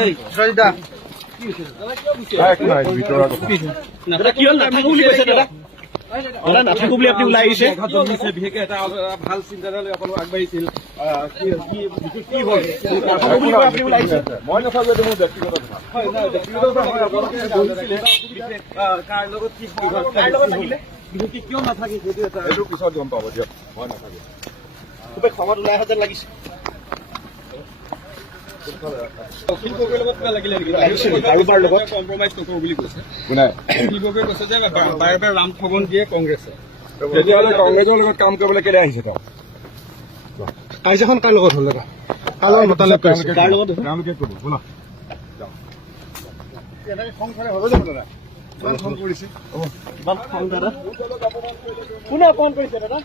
এই সরিদা কি হল নাথাকো বুলি কৈছে দাদা নাথাকো বুলি আপুনি ওলাই আহিছে বিশেষকে এটা ভাল চিন্তাধাৰা লৈ আপোনালোক আগবাঢ়িছিল কি হ'ল আপুনি ওলাই আহিছে মই নাথাকো এইটো মোৰ ব্যক্তিগত কথা হয় ব্যক্তিগত কথা হয় আপোনালোকে কাৰ লগত কি কাৰ লগত থাকিলে বিশেষকে কিয় নাথাকে সেইটো এটা এইটো পিছত গম পাব দিয়ক মই নাথাকো খুবেই খঙত ওলাই অহা যেন লাগিছে কম্প্ৰমাইজ নকৰো বুলি কৈছে কৈছে যে বাৰে বাৰে ৰাম ঠগন দিয়ে কংগ্ৰেছে তেতিয়াহ'লে কংগ্ৰেছৰ লগত কাম কৰিবলৈ কেলে আহিছে তেওঁ কাজিয়াখন কাৰ লগত হ'ল কাৰ লগত মতামত কৰিছে কাৰ লগত তেওঁলোকে ক'ব বোলা সংসাৰে হ'ব যাব দাদা কিমান ফোন কৰিছে কিমান ফোন দাদা কোনে ফোন কৰিছে দাদা